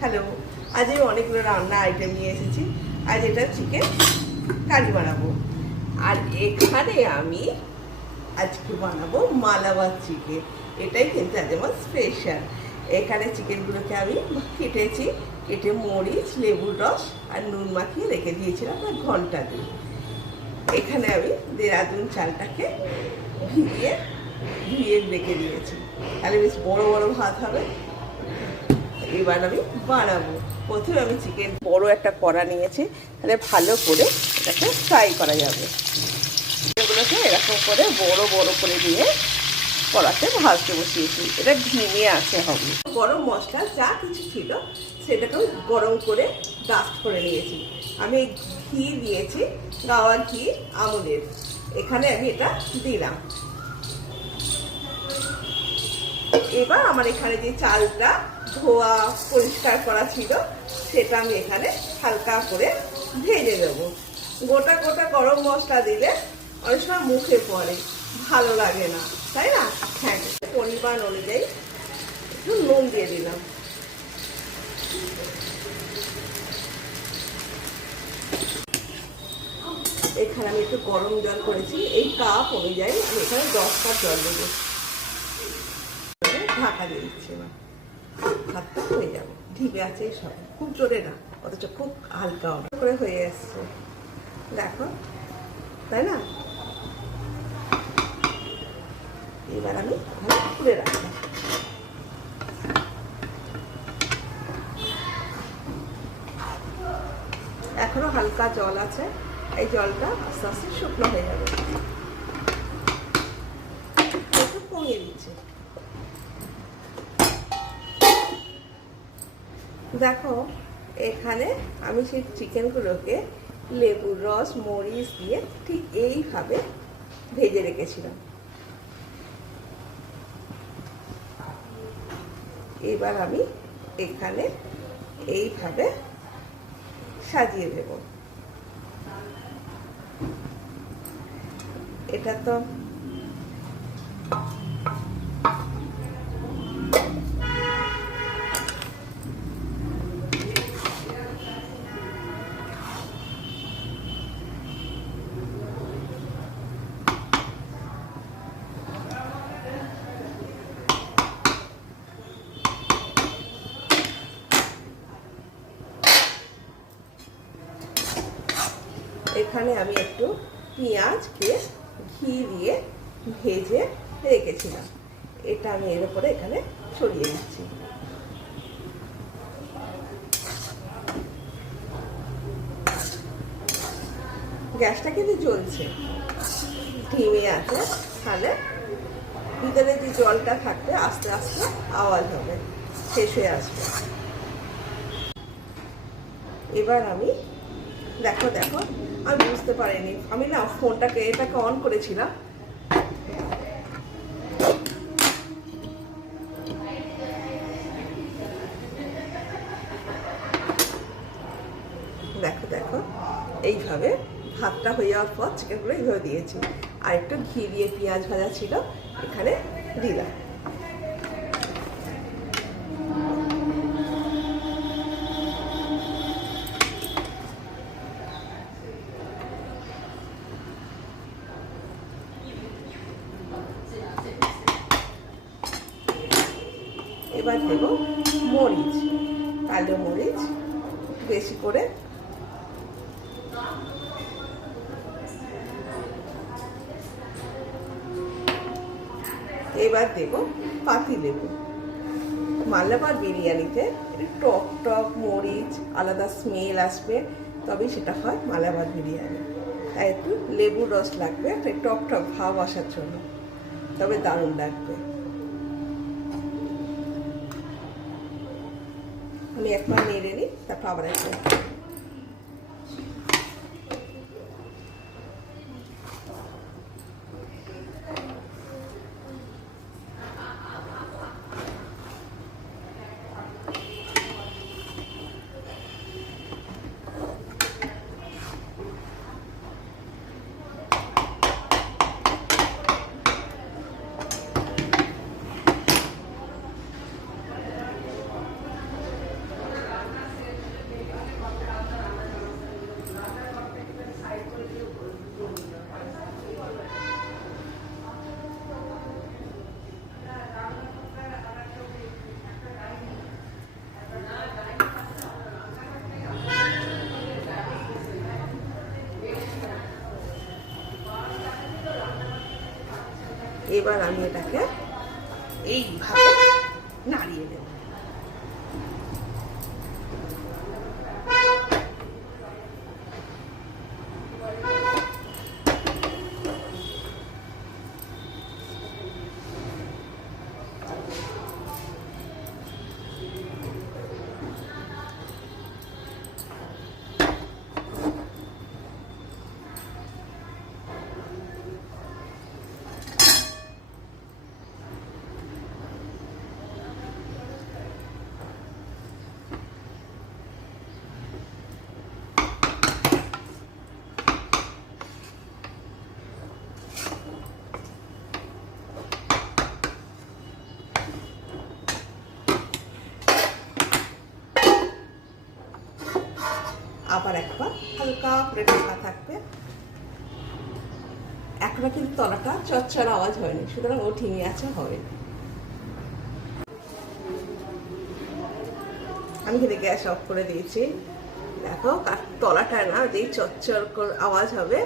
Hello, আজ আমি অনেকগুলো রান্না আইটেম নিয়ে এসেছি। আজ এটা চিকেন কারি বানাবো। আর এখানে আমি আজকে বানাবো মালাবার চিকেন। এটাই কিন্তু আজ আমার স্পেশাল। এখানে চিকেনগুলোকে আমি কেটে মরিচ, লেবুর রস আর নুন মাখিয়ে রেখে দিয়েছিলাম প্রায় ঘন্টা দিন। এখানে আমি দেরাদুন চালটাকে ধুয়ে রেখে দিয়েছি, তাহলে বেশ বড় বড় ভাত হবে। এবার আমি বানাবো। প্রথমে আমি চিকেন বড় একটা কড়া নিয়েছি, তাহলে ভালো করে এটাকে ফ্রাই করা যাবে। এগুলোকে এরকম করে বড় বড় করে দিয়ে কড়াতে ভাজতে বসিয়েছি। এটা ধিমে আছে হবে। গরম মশলা যা কিছু ছিল সেটাকে গরম করে ডাস্ট করে নিয়েছি। আমি ঘি দিয়েছি, গাওয়া ঘি আমুলের। এখানে আমি এটা দিলাম। এবার আমার এখানে যে চালটা ধোয়া পরিষ্কার করা ছিল সেটা আমি এখানে হালকা করে ভেজে দেবো। গোটা গোটা গরম মশলা দিলে অনেক সময় মুখে পড়ে, ভালো লাগে না, তাই না? হ্যাঁ, পরিমাণ অনুযায়ী একটু নুন দিয়ে দিলাম। এখানে আমি একটু গরম জল করেছি, এই কাপ অনুযায়ী আমি এখানে 10 কাপ জল দেবো। ঢাকা দিয়ে দিচ্ছি না, ভাতটা হয়ে যাবে। ঢিপে আছে সব, খুব জোরে না, অথচ খুব হালকা করে হয়ে আসছে, দেখো, তাই না? এবার আমি খুলে রাখলাম। এখনো হালকা জল আছে, এই জলটা আস্তে আস্তে শুকনো হয়ে যাবে। একটু কমিয়ে দিচ্ছি। দেখো, এখানে আমি সেই চিকেনগুলোকে লেবুর রস, মরিচ দিয়ে ঠিক এইভাবে ভেজে রেখেছিলাম। এবার আমি এখানে এইভাবে সাজিয়ে দেব। এটা তো এখানে আমি একটু পেঁয়াজকে ঘি দিয়ে ভেজে রেখেছিলাম, এটা আমি এর উপরে এখানে ছড়িয়ে দিচ্ছি। গ্যাসটা কিন্তু জ্বলছে, ধিমে আছে, তাহলে ভিতরে যে জলটা থাকবে আস্তে আস্তে আওয়াজ হবে, শেষ হয়ে আসবে। এবার আমি দেখো আমি বুঝতে পারিনি, আমি না এটাকে অন করেছিলাম। দেখো এইভাবে ভাতটা হয়ে যাওয়ার পর চিকেনগুলো এইভাবে দিয়েছি, আর একটু ঘি দিয়ে পেঁয়াজ ভাজা ছিল এখানে দিলাম। এবার দেব মরিচ, কালো মরিচ বেশি করে। এবার দেব পাতি লেবু। মালাবার বিরিয়ানিতে টক টক মরিচ আলাদা স্মেল আসবে, তবেই সেটা হয় মালাবার বিরিয়ানি। তাই একটু লেবুর রস লাগবে, টক টক ভাব আসার জন্য, তবে দারুণ লাগবে। আমি একবার নেড়ে নিই, তারপর আবার একবার। এবার আমি এটাকে এইভাবে নাড়িয়ে দেব। আবার একবার হালকা করে ঢাকা থাকবে। এখনো কিন্তু তলাটা চচ্চড় আওয়াজ হয়নি, সুতরাং ও ঠিকই আছে, হবে। আমি কিন্তু গ্যাস অফ করে দিয়েছি। দেখো তলাটা না যেই চচ্চড় আওয়াজ হবে,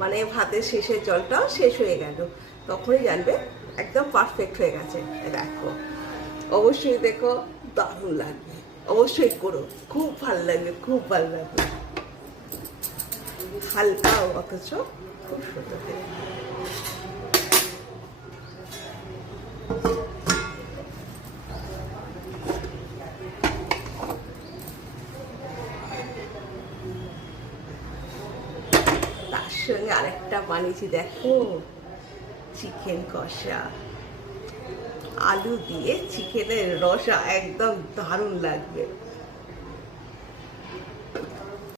মানে ভাতের শেষের জলটাও শেষ হয়ে গেল, তখনই জানবে একদম পারফেক্ট হয়ে গেছে। দেখো, অবশ্যই দেখো, দারুণ লাগবে, অবশ্যই করো, খুব ভালো লাগবে, খুব ভালো লাগবে। হালকা অথচ খুব সুন্দর। তার সঙ্গে আরেকটা বানিয়েছি, দেখো, চিকেন কষা, আলু দিয়ে চিকেনের রসা, একদম দারুণ লাগবে।